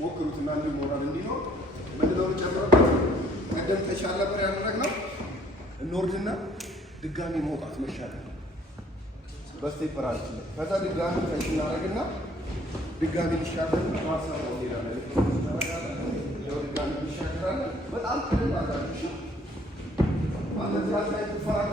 ሞክሩትና እንዲሞራል እንዲኖር ምንድነው ጨምረበት ቀደም ተሻለ ነበር ያደረግነው እንወርድና ድጋሚ መውጣት መሻል በስቴፕ ራስ ላይ ከዛ ድጋሚ ተሽናረግና ድጋሚ ይሻላል ማሰራው ይላል ድጋሚ ይሻላል በጣም ቀላል አድርገሽ ማለት ላይ ተፈራ